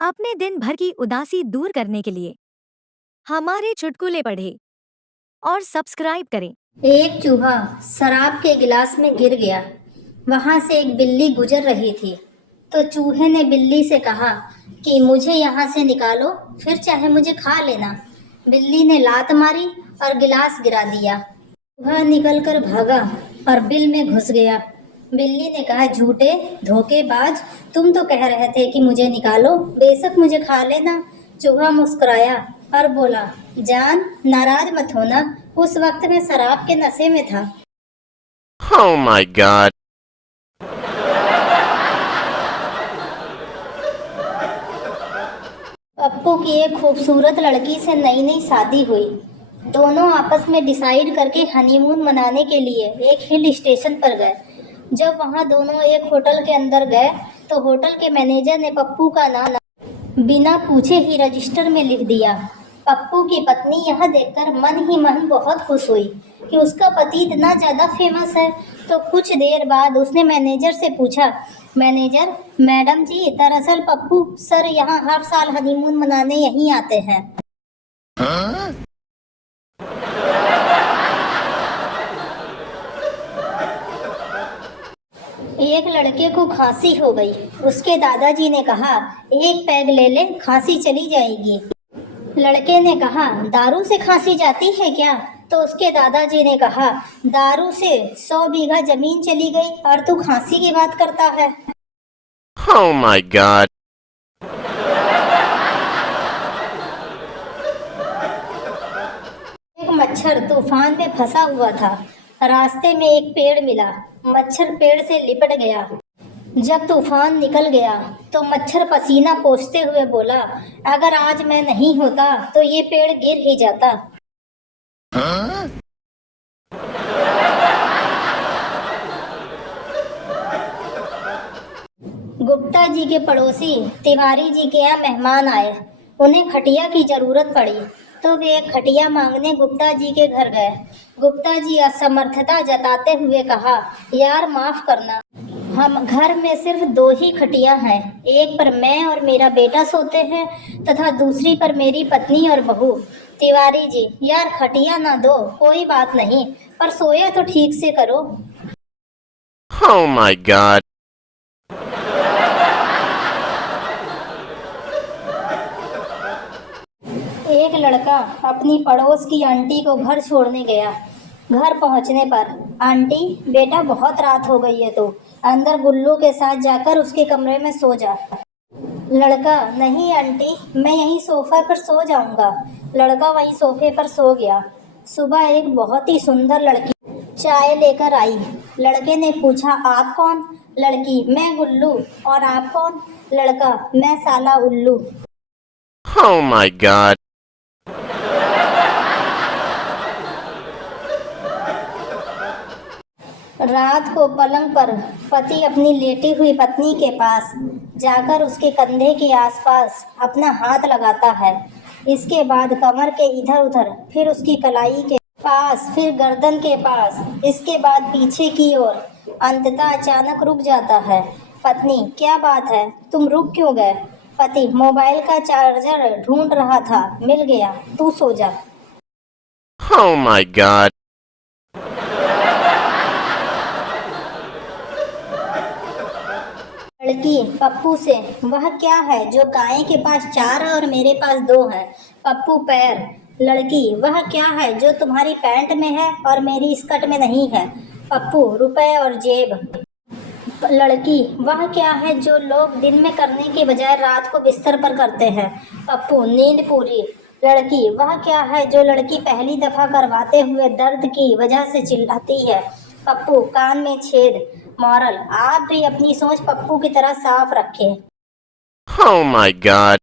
अपने दिन भर की उदासी दूर करने के लिए हमारे चुटकुले पढ़ें और सब्सक्राइब करें। एक चूहा शराब के गिलास में गिर गया। वहां से एक बिल्ली गुजर रही थी, तो चूहे ने बिल्ली से कहा कि मुझे यहाँ से निकालो, फिर चाहे मुझे खा लेना। बिल्ली ने लात मारी और गिलास गिरा दिया। चूहा निकलकर भागा और बिल में घुस गया। बिल्ली ने कहा, झूठे धोखेबाज, तुम तो कह रहे थे कि मुझे निकालो, बेशक मुझे खा लेना। चूहा मुस्कुराया और बोला, जान, नाराज मत होना, उस वक्त मैं शराब के नशे में था। Oh my god. पप्पू की एक खूबसूरत लड़की से नई नई शादी हुई। दोनों आपस में डिसाइड करके हनीमून मनाने के लिए एक हिल स्टेशन पर गए। जब वहां दोनों एक होटल के अंदर गए, तो होटल के मैनेजर ने पप्पू का नाम बिना पूछे ही रजिस्टर में लिख दिया। पप्पू की पत्नी यह देखकर मन ही मन बहुत खुश हुई कि उसका पति इतना ज़्यादा फेमस है। तो कुछ देर बाद उसने मैनेजर से पूछा, मैनेजर, मैडम जी, दरअसल पप्पू सर यहाँ हर साल हनीमून मनाने यहीं आते हैं। एक लड़के को खांसी हो गई। उसके दादाजी ने कहा, एक पैग ले ले, खांसी चली जाएगी। लड़के ने कहा, दारू से खांसी जाती है क्या? तो उसके दादाजी ने कहा, दारू से 100 बीघा जमीन चली गई और तू खांसी की बात करता है। Oh my god. एक मच्छर तूफान में फंसा हुआ था। रास्ते में एक पेड़ मिला। मच्छर पेड़ से लिपट गया। जब तूफान निकल गया तो मच्छर पसीना पोंछते हुए बोला, अगर आज मैं नहीं होता तो ये पेड़ गिर ही जाता। गुप्ता जी के पड़ोसी तिवारी जी के यहाँ मेहमान आए। उन्हें खटिया की जरूरत पड़ी, तो वे एक खटिया मांगने गुप्ता जी के घर गए। गुप्ता जी असमर्थता जताते हुए कहा, यार माफ करना, हम घर में सिर्फ 2 ही खटिया हैं। एक पर मैं और मेरा बेटा सोते हैं तथा दूसरी पर मेरी पत्नी और बहू। तिवारी जी, यार खटिया ना दो, कोई बात नहीं, पर सोया तो ठीक से करो। Oh my god. एक लड़का अपनी पड़ोस की आंटी को घर छोड़ने गया। घर पहुंचने पर, आंटी, बेटा बहुत रात हो गई है, तो अंदर गुल्लू के साथ जाकर उसके कमरे में सो जा। लड़का, नहीं आंटी, मैं यहीं सोफे पर सो जाऊंगा। लड़का वहीं सोफे पर सो गया। सुबह एक बहुत ही सुंदर लड़की चाय लेकर आई। लड़के ने पूछा, आप कौन? लड़की, मैं गुल्लू। और आप कौन? लड़का, मैं साला उल्लू। Oh my god. रात को पलंग पर पति अपनी लेटी हुई पत्नी के पास जाकर उसके कंधे के आसपास अपना हाथ लगाता है। इसके बाद कमर के इधर उधर, फिर उसकी कलाई के पास, फिर गर्दन के पास, इसके बाद पीछे की ओर। अंततः अचानक रुक जाता है। पत्नी, क्या बात है, तुम रुक क्यों गए? पति, मोबाइल का चार्जर ढूंढ रहा था, मिल गया, तू सो जा। Oh my god. लड़की पप्पू से, वह क्या है जो गाय के पास 4 है और मेरे पास 2 है? पप्पू, पैर। लड़की, वह क्या है जो तुम्हारी पैंट में है और मेरी स्कर्ट में नहीं है? पप्पू, रुपए और जेब। लड़की, वह क्या है जो लोग दिन में करने के बजाय रात को बिस्तर पर करते हैं? पप्पू, नींद पूरी। लड़की, वह क्या है जो लड़की पहली दफा करवाते हुए दर्द की वजह से चिल्लाती है? पप्पू, कान में छेद। मॉरल, आप भी अपनी सोच पप्पू की तरह साफ रखें। Oh my god.